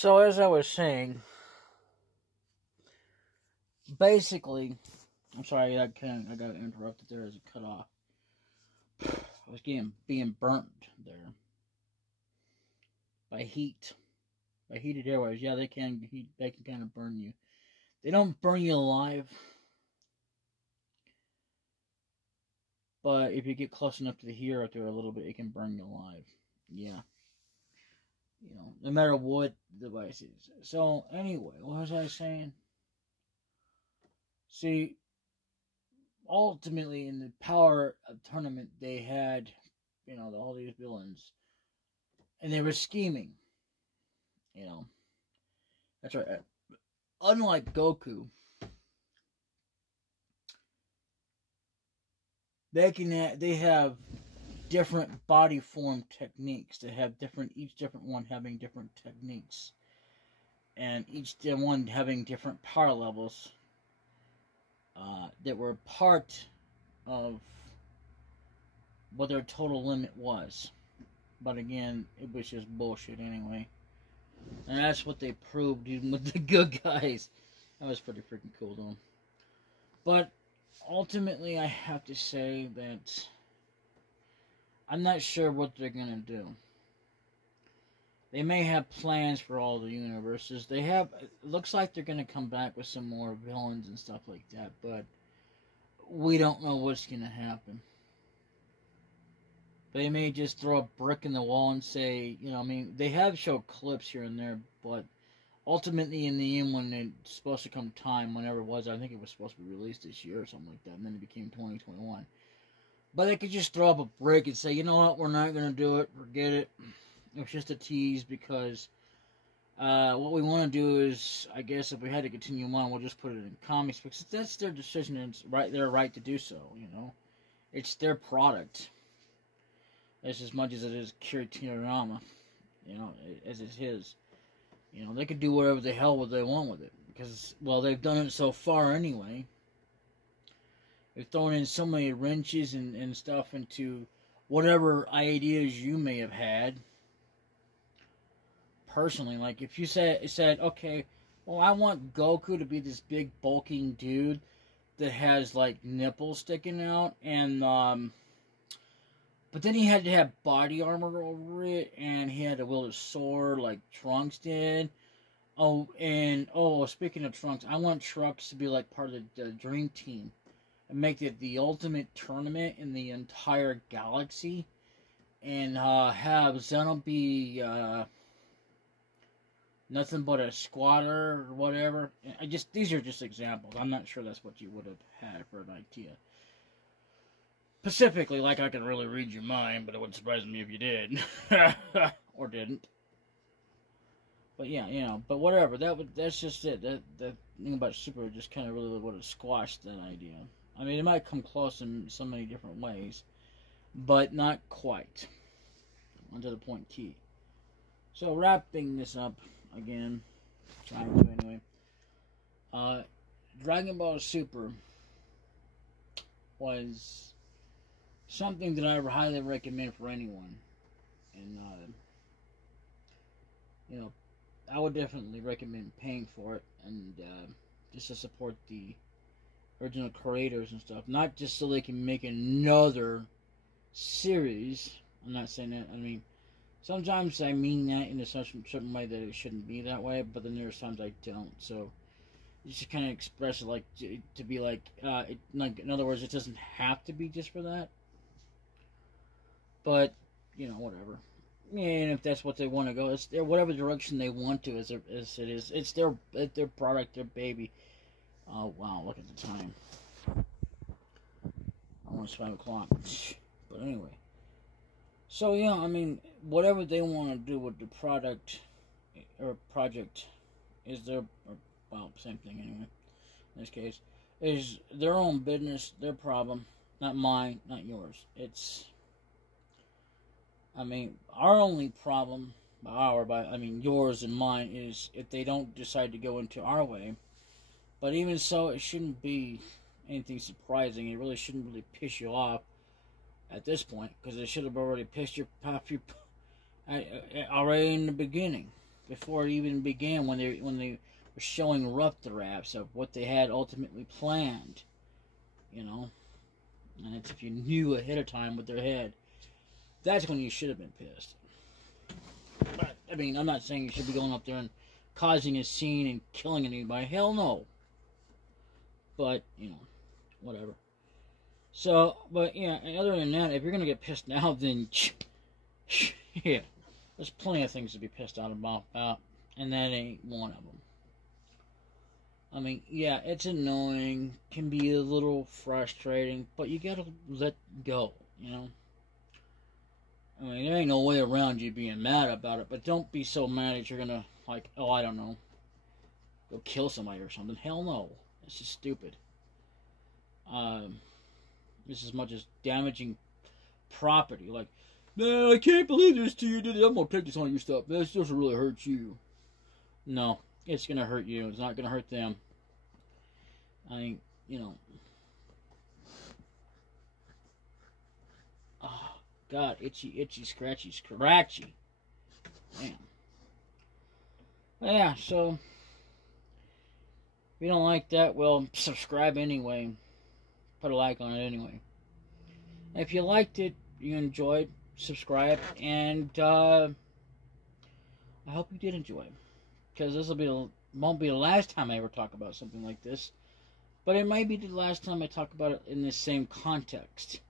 So as I was saying, basically, I'm sorry, I got interrupted there as it cut off. I was being burnt there by heat, by heated airwaves. Yeah, they can kind of burn you. They don't burn you alive, but if you get close enough to the heat out there a little bit, it can burn you alive. Yeah. You know, no matter what the device is. So, anyway, what was I saying? See, ultimately, in the power tournament, they had, all these villains. And they were scheming. That's right. Unlike Goku, they have different body form techniques. They have each different one having different techniques, and each one having different power levels that were part of what their total limit was. But again, it was just bullshit anyway, and that's what they proved even with the good guys. That was pretty freaking cool though. But ultimately, I have to say that I'm not sure what they're going to do. They may have plans for all the universes. It looks like they're going to come back with some more villains and stuff like that, but we don't know what's going to happen. They may just throw a brick in the wall and say, they have showed clips here and there, but ultimately in the end, when it's supposed to come time, whenever it was, I think it was supposed to be released this year or something like that, and then it became 2021. But they could just throw up a brick and say, you know what, we're not going to do it, forget it. It was just a tease because what we want to do is, I guess if we had to continue on, we'll just put it in comics because that's their decision and it's their right to do so, It's their product. That's as much as it is Kiritoriyama, as it's his. They could do whatever the hell they want with it because, well, they've done it so far anyway. They've thrown in so many wrenches and stuff into whatever ideas you may have had. Personally, like if you said, okay, well, I want Goku to be this big bulking dude that has like nipples sticking out, and but then he had to have body armor over it, and he had to wield a sword like Trunks did. Speaking of Trunks, I want Trunks to be like part of the Dream Team and make it the ultimate tournament in the entire galaxy, and have Zeno be nothing but a squatter or whatever. These are just examples. I'm not sure that's what you would have had for an idea. Specifically, like I can really read your mind, but it wouldn't surprise me if you did. Or didn't. But yeah, but whatever. That's just it. That thing about Super just kind of really would have squashed that idea. I mean, it might come close in so many different ways, but not quite. On to the point key. So, wrapping this up again, trying to anyway. Dragon Ball Super was something that I highly recommend for anyone. And, I would definitely recommend paying for it and just to support the original creators and stuff. Not just so they can make another series. I'm not saying that. I mean, sometimes I mean that in a certain way that it shouldn't be that way, but then there's times I don't. So you just kind of express it like to be like, in other words, it doesn't have to be just for that. But whatever. And if that's what they want to go, it's whatever direction they want to. As it is, it's their product, their baby. Oh wow! Look at the time. Almost 5 o'clock. But anyway. So yeah, I mean, whatever they want to do with the product or project is same thing anyway. In this case, is their own business, their problem, not mine, not yours. Our only problem, yours and mine, is if they don't decide to go into our way. But even so, it shouldn't be anything surprising. It really shouldn't really piss you off at this point, because it should have already pissed you off already in the beginning. before it even began, when they were showing rough drafts of what they had ultimately planned, you know. And it's if you knew ahead of time what they had, that's when you should have been pissed. But I mean, I'm not saying you should be going up there and causing a scene and killing anybody. Hell no. But you know, whatever. So, but yeah, other than that, if you're gonna get pissed now, then yeah, there's plenty of things to be pissed out about, and that ain't one of them. I mean, yeah, it's annoying, can be a little frustrating, but you gotta let go, you know? I mean, there ain't no way around you being mad about it, but don't be so mad that you're gonna, like, oh, I don't know, go kill somebody or something. Hell no. It's just stupid. Just as much as damaging property. Like, man, I can't believe this to you. I'm gonna take this on your stuff. This doesn't really hurt you. No, it's gonna hurt you. It's not gonna hurt them. I mean, you know. Oh, God, itchy, scratchy. Man. Yeah, so if you don't like that, well, subscribe anyway. Put a like on it anyway. If you liked it, you enjoyed, subscribe, and I hope you did enjoy. Because this won't be the last time I ever talk about something like this, but it might be the last time I talk about it in the same context,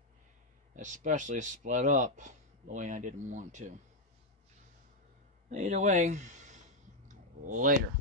especially split up the way I didn't want to. Either way, later.